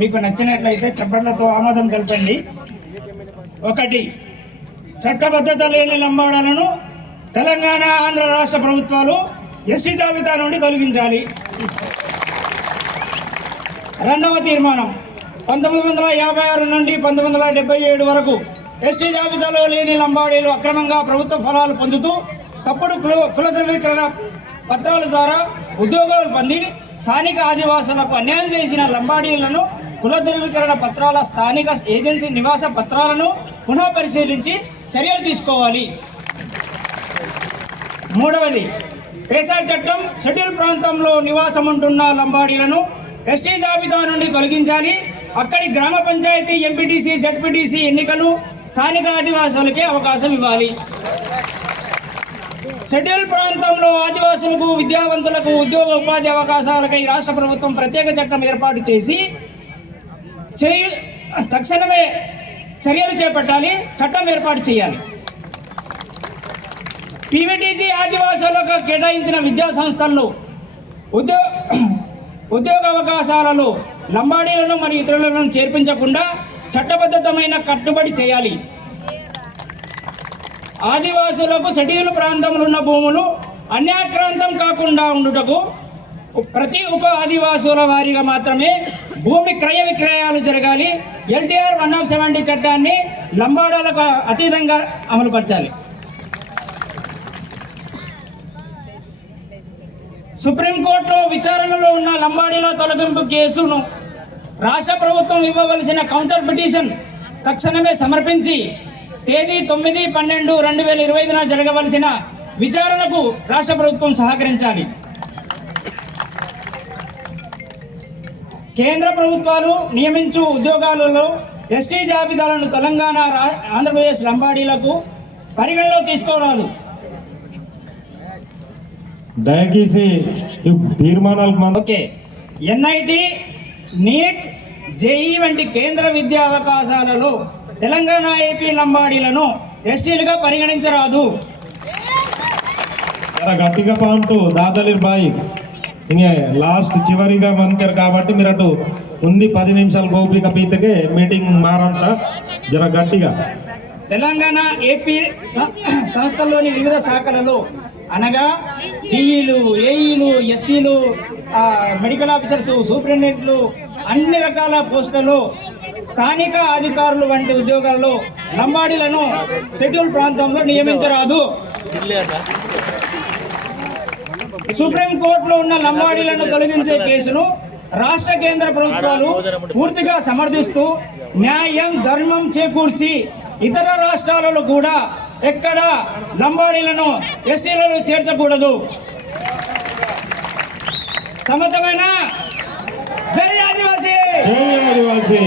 మీకు నచ్చినట్లయితే చప్పట్లతో ఆమోదం తెలపండి. ఒకటి చట్టబద్ధత లేని లంబాడాలను తెలంగాణ ఆంధ్ర రాష్ట్ర ప్రభుత్వాలు ఎస్టీ జాబితా నుండి తొలగించాలి. రెండవ తీర్మానం పంతొమ్మిది వందల యాభై ఆరు నుండి పంతొమ్మిది వందల డెబ్బై ఏడు వరకు ఎస్టీ జాబితాలో లేని లంబాడీలు అక్రమంగా ప్రభుత్వ ఫలాలు పొందుతూ తప్పుడు కుల కుల ధృవీకరణ పత్రాల ద్వారా ఉద్యోగాలు పొంది స్థానిక ఆదివాసులకు అన్యాయం చేసిన లంబాడీలను కుల ధృవీకరణ పత్రాల స్థానిక ఏజెన్సీ నివాస పత్రాలను పునః పరిశీలించి చర్యలు తీసుకోవాలి. మూడవది పేసా చట్టం షెడ్యూల్ ప్రాంతంలో నివాసం ఉంటున్న లంబాడీలను ఎస్టీ జాబితా నుండి తొలగించాలి. అక్కడి గ్రామ పంచాయతీ ఎంపీటీసీ జడ్పీటీసీ ఎన్నికలు స్థానిక ఆదివాసులకే అవకాశం ఇవ్వాలి. షెడ్యూల్ ప్రాంతంలో ఆదివాసులకు విద్యావంతులకు ఉద్యోగ ఉపాధి అవకాశాలకై రాష్ట్ర ప్రభుత్వం ప్రత్యేక చట్టం ఏర్పాటు చేసి చేయి తక్షణమే చర్యలు చేపట్టాలి చట్టం ఏర్పాటు చేయాలి. పీవీటీజీ ఆదివాసులకు కేటాయించిన విద్యా సంస్థల్లో ఉద్యో ఉద్యోగ అవకాశాలలో లంబాడీలను మరియు ఇతరులను చేర్పించకుండా చట్టబద్ధతమైన కట్టుబడి చేయాలి. ఆదివాసులకు షెడ్యూల్ ప్రాంతంలో ఉన్న భూములు అన్యాక్రాంతం కాకుండా ఉండుటకు ప్రతి ఉప ఆదివాసుల వారీగా మాత్రమే భూమి క్రయ విక్రయాలు జరగాలి. ఎల్టీఆర్ వన్ ఆఫ్ సెవెంటీ చట్టాన్ని లంబాడాలకు అతీతంగా అమలుపరచాలి. సుప్రీంకోర్టులో విచారణలో ఉన్న లంబాడీల తొలగింపు కేసును రాష్ట్ర ప్రభుత్వం ఇవ్వవలసిన కౌంటర్ పిటిషన్ తక్షణమే సమర్పించి తేదీ తొమ్మిది పన్నెండు రెండు వేల ఇరవై ఐదున జరగవలసిన విచారణకు రాష్ట్ర ప్రభుత్వం సహకరించాలి. కేంద్ర ప్రభుత్వాలు నియమించు ఉద్యోగాలలో ఎస్టీ జాబితాలను తెలంగాణ ఆంధ్రప్రదేశ్ లంబాడీలకు పరిగణలో తీసుకోరాదు. దయచేసి మంద ఓకే. ఎన్ఐటి నీట్ జేఈ వంటి కేంద్ర విద్యా అవకాశాలలో తెలంగాణ ఏపీ లంబాడీలను ఎస్టీలుగా పరిగణించరాదు. గట్టిగా పాంటు దాదలిర్ బాయ్. ఇంకే లాస్ట్ చివరిగా మంతారు కాబట్టి మీరు అటు ఉంది పది నిమిషాలు గోపిక పీతకే మీటింగ్ మారంతా జర గట్టిగా. తెలంగాణ ఏపీ సంస్థల్లోని వివిధ శాఖలలో అనగా డిఈలు ఏఈలు ఎస్సీలు మెడికల్ ఆఫీసర్స్ సూపరింటెండెంట్లు అన్ని రకాల పోస్టులలో స్థానిక అధికారులు వంటి ఉద్యోగాల్లో లంబాడీలను షెడ్యూల్ ప్రాంతంలో నియమించరాదు. సుప్రీంకోర్టులో ఉన్న లంబాడీలను తొలగించే కేసును రాష్ట్ర కేంద్ర ప్రభుత్వాలు పూర్తిగా సమర్థిస్తూ న్యాయం ధర్మం చేకూర్చి ఇతర రాష్ట్రాలలో కూడా ఎక్కడ లంబాడీలను ఎస్టీలను చేర్చకూడదు. సమతమైన జై ఆదివాసీ! జై ఆదివాసీ!